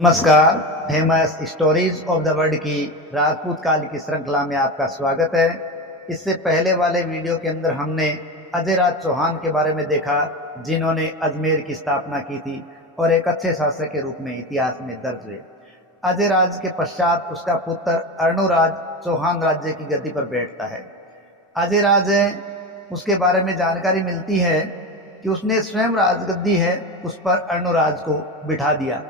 नमस्कार। Famous stories of the world की राजपूत काल की श्रृंखला में आपका स्वागत है। इससे पहले वाले वीडियो के अंदर हमने अजयराज चौहान के बारे में देखा, जिन्होंने अजमेर की स्थापना की थी और एक अच्छे शासक के रूप में इतिहास में दर्ज हुए। अजयराज के पश्चात उसका पुत्र अर्णोराज चौहान राज्य की गद्दी पर बैठता है। अजयराज है, उसके बारे में जानकारी मिलती है कि उसने स्वयं राजगद्दी है उस पर अर्णोराज को बिठा दिया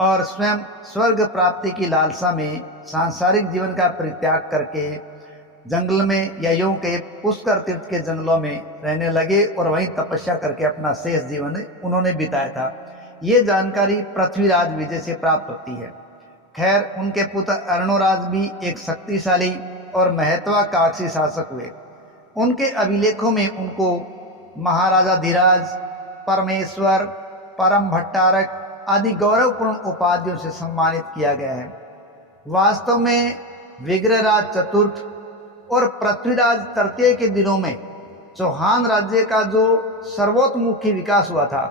और स्वयं स्वर्ग प्राप्ति की लालसा में सांसारिक जीवन का परित्याग करके जंगल में या यूं के पुष्कर तीर्थ के जंगलों में रहने लगे और वहीं तपस्या करके अपना शेष जीवन उन्होंने बिताया था। ये जानकारी पृथ्वीराज विजय से प्राप्त होती है। खैर, उनके पुत्र अर्णोराज भी एक शक्तिशाली और महत्वाकांक्षी शासक हुए। उनके अभिलेखों में उनको महाराजा धीराज, परमेश्वर, परम भट्टारक आदि गौरवपूर्ण उपाधियों से सम्मानित किया गया है। वास्तव में विग्रहराज चतुर्थ और पृथ्वीराज तृतीय के दिनों में चौहान राज्य का जो सर्वोत्मुखी विकास हुआ था,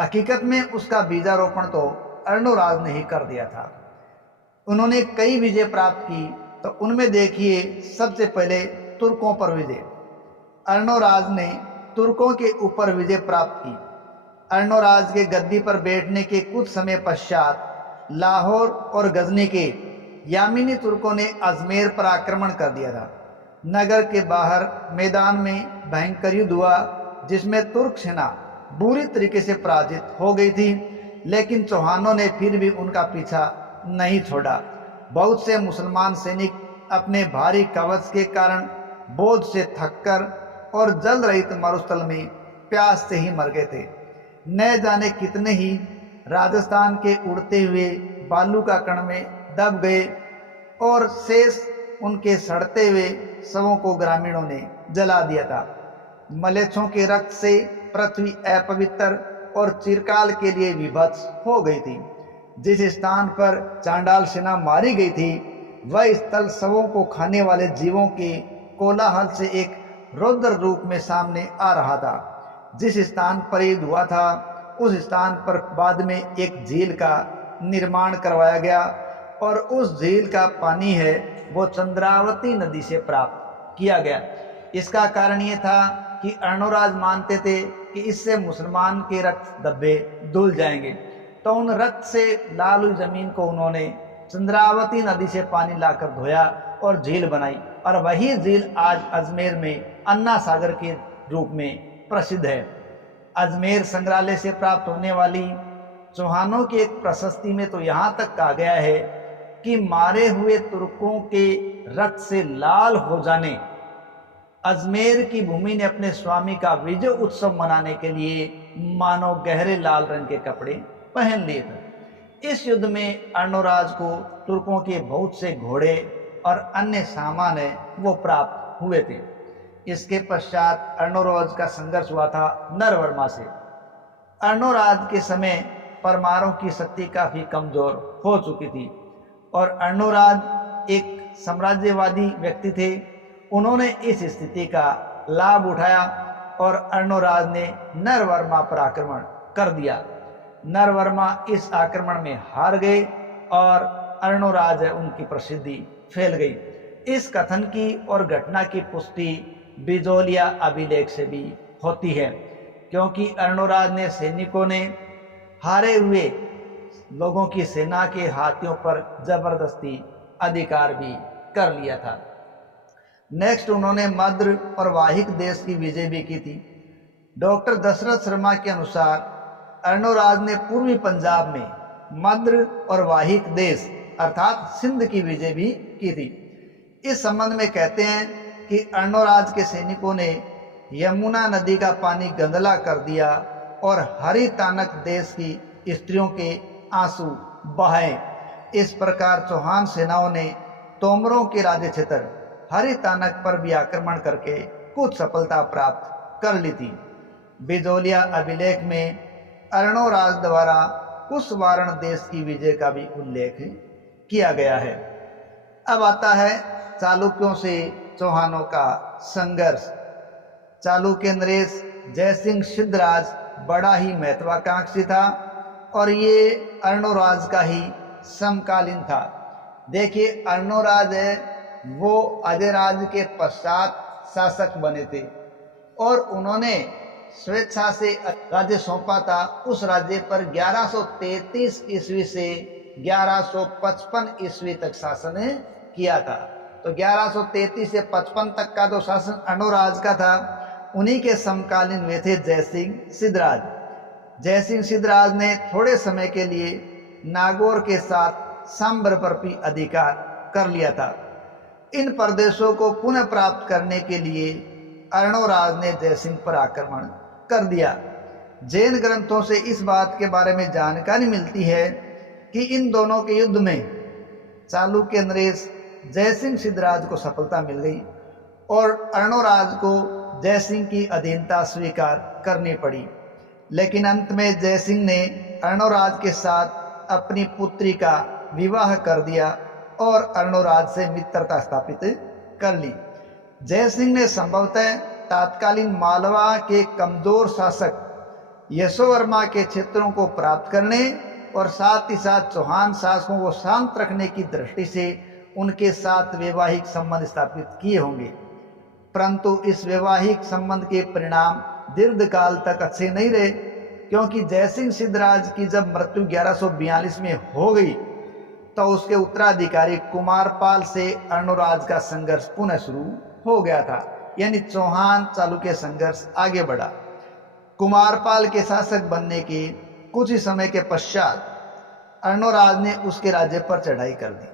हकीकत में उसका बीजारोपण तो अर्णोराज ने ही कर दिया था। उन्होंने कई विजय प्राप्त की, तो उनमें देखिए सबसे पहले तुर्कों पर विजय। अर्णोराज ने तुर्कों के ऊपर विजय प्राप्त की। अर्णोराज के गद्दी पर बैठने के कुछ समय पश्चात लाहौर और गजनी के यामिनी तुर्कों ने अजमेर पर आक्रमण कर दिया था। नगर के बाहर मैदान में भयंकर युद्ध हुआ, जिसमें तुर्क सेना बुरी तरीके से पराजित हो गई थी, लेकिन चौहानों ने फिर भी उनका पीछा नहीं छोड़ा। बहुत से मुसलमान सैनिक अपने भारी कवच के कारण बोझ से थककर और जल रहित मरुस्थल में प्यास से ही मर गए थे। न जाने कितने ही राजस्थान के उड़ते हुए बालू का कण में दब गए और शेष उनके सड़ते हुए शवों को ग्रामीणों ने जला दिया था। मलेच्छों के रक्त से पृथ्वी अपवित्र और चिरकाल के लिए विभत्स हो गई थी। जिस स्थान पर चांडाल सेना मारी गई थी, वह स्थल शवों को खाने वाले जीवों के कोलाहल से एक रौद्र रूप में सामने आ रहा था। जिस स्थान पर युद्ध हुआ था, उस स्थान पर बाद में एक झील का निर्माण करवाया गया और उस झील का पानी है वो चंद्रावती नदी से प्राप्त किया गया। इसका कारण ये था कि अर्णोराज मानते थे कि इससे मुसलमान के रक्त धब्बे धुल जाएंगे, तो उन रक्त से लाल हुई जमीन को उन्होंने चंद्रावती नदी से पानी लाकर धोया और झील बनाई, और वही झील आज अजमेर में अन्ना सागर के रूप में प्रसिद्ध है। अजमेर संग्रहालय से प्राप्त होने वाली चौहानों की एक प्रशस्ति में तो यहाँ तक कहा गया है कि मारे हुए तुर्कों के रक्त से लाल हो जाने अजमेर की भूमि ने अपने स्वामी का विजय उत्सव मनाने के लिए मानो गहरे लाल रंग के कपड़े पहन लिए थे। इस युद्ध में अर्णोराज को तुर्कों के बहुत से घोड़े और अन्य सामान है वो प्राप्त हुए थे। इसके पश्चात अर्णोराज का संघर्ष हुआ था नरवर्मा से। अर्णोराज के समय परमारों की शक्ति काफी कमजोर हो चुकी थी और अर्णोराज एक साम्राज्यवादी व्यक्ति थे। उन्होंने इस स्थिति का लाभ उठाया और अर्णोराज ने नरवर्मा पर आक्रमण कर दिया। नरवर्मा इस आक्रमण में हार गए और अर्णोराज उनकी प्रसिद्धि फैल गई। इस कथन की और घटना की पुष्टि बिजोलिया अभिलेख से भी होती है, क्योंकि अर्णोराज ने सैनिकों ने हारे हुए लोगों की सेना के हाथियों पर जबरदस्ती अधिकार भी कर लिया था। नेक्स्ट उन्होंने मद्र और वाहिक देश की विजय भी की थी। डॉक्टर दशरथ शर्मा के अनुसार अर्णोराज ने पूर्वी पंजाब में मद्र और वाहिक देश अर्थात सिंध की विजय भी की थी। इस संबंध में कहते हैं कि अर्णोराज के सैनिकों ने यमुना नदी का पानी गंदला कर दिया और हरितानक देश की स्त्रियों के आंसू बहाए। इस प्रकार चौहान सेनाओं ने तोमरों के राज्य क्षेत्र हरितानक पर भी आक्रमण करके कुछ सफलता प्राप्त कर ली थी। बिजोलिया अभिलेख में अर्णोराज द्वारा कुशवारण देश की विजय का भी उल्लेख किया गया है। अब आता है चालुक्यों से चौहानों का संघर्ष। चालुक्य नरेश जयसिंह सिद्धराज बड़ा ही महत्वाकांक्षी था और ये अर्णोराज का ही समकालीन था। देखिए, अर्णोराज है वो अजयराज के पश्चात शासक बने थे और उन्होंने स्वेच्छा से राज्य सौंपा था। उस राज्य पर 1133 ईस्वी से 1155 ईस्वी तक शासन किया था। तो 1133 से 55 तक का जो शासन अर्णोराज का था, उन्हीं के समकालीन वे थे जयसिंह सिद्धराज। जयसिंह सिद्धराज ने थोड़े समय के लिए नागौर के साथ सांबर पर भी अधिकार कर लिया था। इन प्रदेशों को पुनः प्राप्त करने के लिए अर्णोराज ने जयसिंह पर आक्रमण कर दिया। जैन ग्रंथों से इस बात के बारे में जानकारी मिलती है कि इन दोनों के युद्ध में चालुक्य नरेश जयसिंह सिद्धराज को सफलता मिल गई और अर्णोराज को जयसिंह की अधीनता स्वीकार करनी पड़ी। लेकिन अंत में जयसिंह ने अर्णोराज के साथ अपनी पुत्री का विवाह कर दिया और अर्णोराज से मित्रता स्थापित कर ली। जयसिंह ने संभवतः तत्कालीन मालवा के कमजोर शासक यशोवर्मा के क्षेत्रों को प्राप्त करने और साथ ही साथ चौहान शासकों को शांत रखने की दृष्टि से उनके साथ वैवाहिक संबंध स्थापित किए होंगे, परंतु इस वैवाहिक संबंध के परिणाम दीर्घकाल तक अच्छे नहीं रहे, क्योंकि जयसिंह सिद्धराज की जब मृत्यु 1142 में हो गई तो उसके उत्तराधिकारी कुमारपाल से अर्णोराज का संघर्ष पुनः शुरू हो गया था। यानी चौहान चालुक्य संघर्ष आगे बढ़ा। कुमारपाल के शासक बनने के कुछ ही समय के पश्चात अर्णोराज ने उसके राज्य पर चढ़ाई कर दी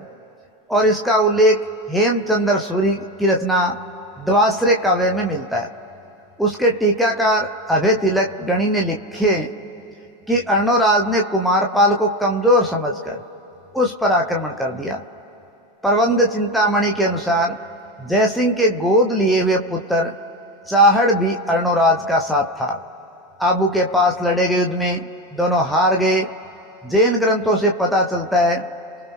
और इसका उल्लेख हेमचंद्र सूरी की रचना द्वाश्रय काव्य में मिलता है। उसके टीकाकार अभय तिलक गणी ने लिखे कि अर्णोराज ने कुमारपाल को कमजोर समझकर उस पर आक्रमण कर दिया। प्रबंध चिंतामणि के अनुसार जयसिंह के गोद लिए हुए पुत्र चाहड़ भी अर्णोराज का साथ था। आबू के पास लड़े गए युद्ध में दोनों हार गए। जैन ग्रंथों से पता चलता है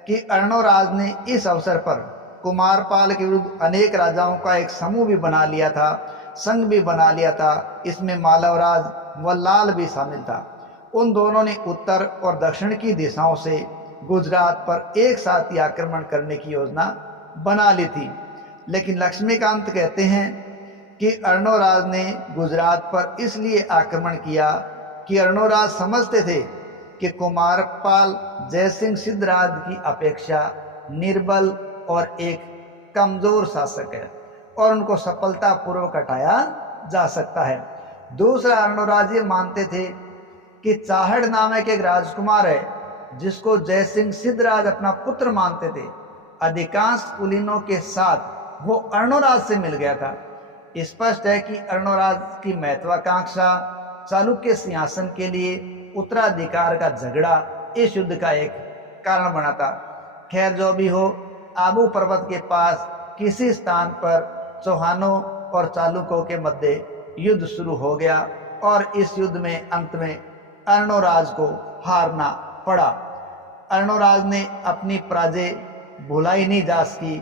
कि अर्णोराज ने इस अवसर पर कुमारपाल के विरुद्ध अनेक राजाओं का एक समूह भी बना लिया था, संघ भी बना लिया था। इसमें मालवराज वल्लाल भी शामिल था। उन दोनों ने उत्तर और दक्षिण की दिशाओं से गुजरात पर एक साथ ही आक्रमण करने की योजना बना ली थी। लेकिन लक्ष्मीकांत कहते हैं कि अर्णोराज ने गुजरात पर इसलिए आक्रमण किया कि अर्णोराज समझते थे कि कुमारपाल जयसिंह सिद्धराज की अपेक्षा निर्बल और एक कमजोर शासक है और उनको सफलतापूर्वक हटाया जा सकता है। दूसरा, अर्णोराज ये मानते थे कि चाहड़ नामक एक राजकुमार है जिसको जयसिंह सिद्धराज अपना पुत्र मानते थे। अधिकांश कुलीनों के साथ वो अर्णोराज से मिल गया था। स्पष्ट है कि अर्णोराज की महत्वाकांक्षा चालुक्य सिंहासन के लिए उत्तराधिकार का झगड़ा इस युद्ध का एक कारण बना था। खैर, जो भी हो, आबू पर्वत के पास किसी स्थान पर चौहानों और चालुक्यों के मध्य युद्ध शुरू हो गया और इस युद्ध में अंत में अर्णोराज को हारना पड़ा। अर्णोराज ने अपनी पराजय भुलाई नहीं जा सकी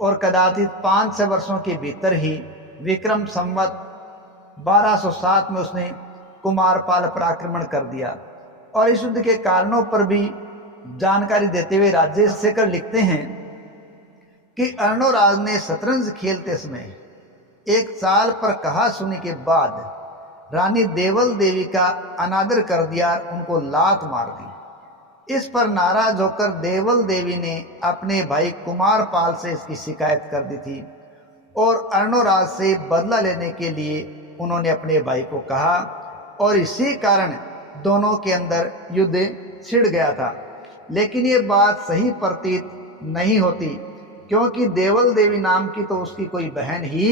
और कदाचित 5-6 वर्षों के भीतर ही विक्रम संवत 1207 में उसने कुमारपाल पर आक्रमण कर दिया। और इस युद्ध के कारणों पर भी जानकारी देते हुए राजेश शेखर लिखते हैं कि अर्णोराज ने शतरंज खेलते समय एक चाल पर कहा सुनी के बाद रानी देवल देवी का अनादर कर दिया, उनको लात मार दी। इस पर नाराज होकर देवल देवी ने अपने भाई कुमारपाल से इसकी शिकायत कर दी थी और अर्णोराज से बदला लेने के लिए उन्होंने अपने भाई को कहा और इसी कारण दोनों के अंदर युद्ध छिड़ गया था। लेकिन ये बात सही प्रतीत नहीं होती, क्योंकि देवल देवी नाम की तो उसकी कोई बहन ही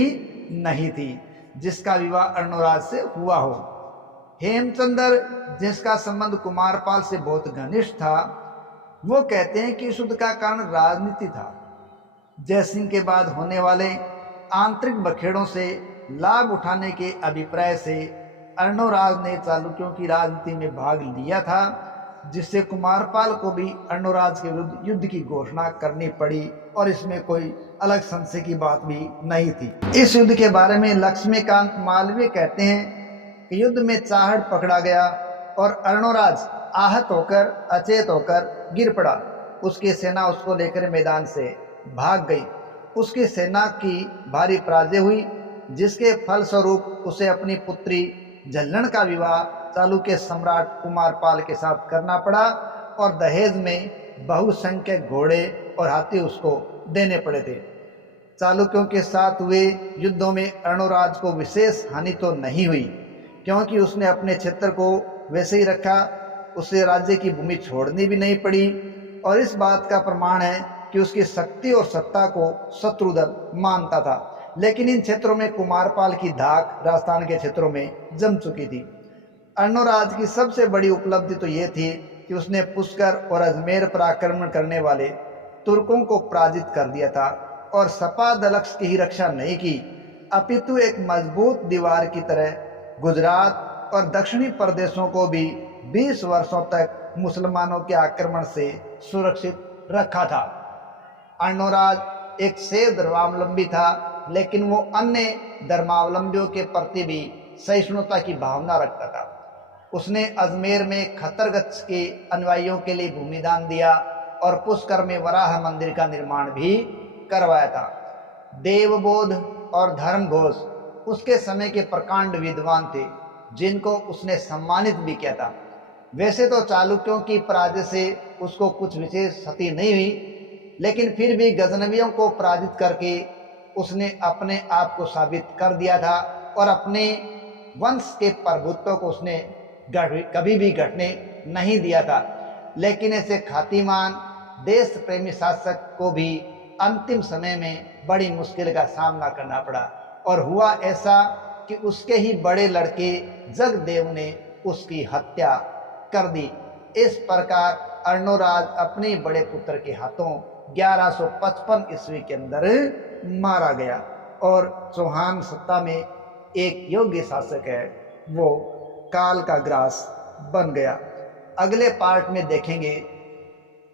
नहीं थी जिसका विवाह अर्णोराज से हुआ हो। हेमचंद्र, जिसका संबंध कुमारपाल से बहुत घनिष्ठ था, वो कहते हैं कि इस युद्ध का कारण राजनीति था। जयसिंह के बाद होने वाले आंतरिक बखेड़ों से लाभ उठाने के अभिप्राय से अर्णोराज ने चालुक्यों की राजनीति में भाग लिया था, जिससे कुमारपाल को भी अर्णोराज के विरुद्ध युद्ध की घोषणा करनी पड़ी और इसमें कोई अलग संशय की बात भी नहीं थी। इस युद्ध के बारे में लक्ष्मीकांत मालवीय कहते हैं कि युद्ध में चाहड़ पकड़ा गया और अर्णोराज आहत होकर अचेत होकर गिर पड़ा। उसकी सेना उसको लेकर मैदान से भाग गई। उसकी सेना की भारी पराजय हुई, जिसके फलस्वरूप उसे अपनी पुत्री झल्लण का विवाह चालुक्य सम्राट कुमारपाल के साथ करना पड़ा और दहेज में बहुसंख्यक घोड़े और हाथी उसको देने पड़े थे। चालुक्यों के साथ हुए युद्धों में अर्णोराज को विशेष हानि तो नहीं हुई, क्योंकि उसने अपने क्षेत्र को वैसे ही रखा, उसे राज्य की भूमि छोड़नी भी नहीं पड़ी। और इस बात का प्रमाण है कि उसकी शक्ति और सत्ता को शत्रुदल मानता था। लेकिन इन क्षेत्रों में कुमारपाल की धाक राजस्थान के क्षेत्रों में जम चुकी थी। अर्णोराज की सबसे बड़ी उपलब्धि तो ये थी कि उसने पुष्कर और अजमेर पर आक्रमण करने वाले तुर्कों को पराजित कर दिया था और सपादलक्ष की ही रक्षा नहीं की, अपितु एक मजबूत दीवार की तरह गुजरात और दक्षिणी प्रदेशों को भी 20 वर्षों तक मुसलमानों के आक्रमण से सुरक्षित रखा था। अर्णोराज एक शैव धर्मावलंबी था, लेकिन वो अन्य धर्मावलंबियों के प्रति भी सहिष्णुता की भावना रखता था। उसने अजमेर में खतरगच्छ के अनुयायियों के लिए भूमि दान दिया और पुष्कर में वराह मंदिर का निर्माण भी करवाया था। देवबोध और धर्मघोष उसके समय के प्रकांड विद्वान थे, जिनको उसने सम्मानित भी किया था। वैसे तो चालुक्यों की पराजय से उसको कुछ विशेष क्षति नहीं हुई, लेकिन फिर भी गजनवियों को पराजित करके उसने अपने आप को साबित कर दिया था और अपने वंश के प्रभुत्व को उसने कभी भी घटने नहीं दिया था। लेकिन ऐसे खातिमान देश प्रेमी शासक को भी अंतिम समय में बड़ी मुश्किल का सामना करना पड़ा और हुआ ऐसा कि उसके ही बड़े लड़के जगदेव ने उसकी हत्या कर दी। इस प्रकार अर्णोराज अपने बड़े पुत्र के हाथों 1155 ईस्वी के अंदर मारा गया और चौहान सत्ता में एक योग्य शासक है, वो काल का ग्रास बन गया। अगले पार्ट में देखेंगे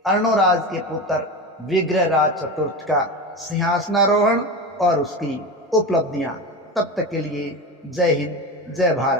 अर्णोराज के पुत्र विग्रहराज चतुर्थ का सिंहासनारोहण और उसकी उपलब्धियां। तब तक के लिए जय हिंद, जय भारत।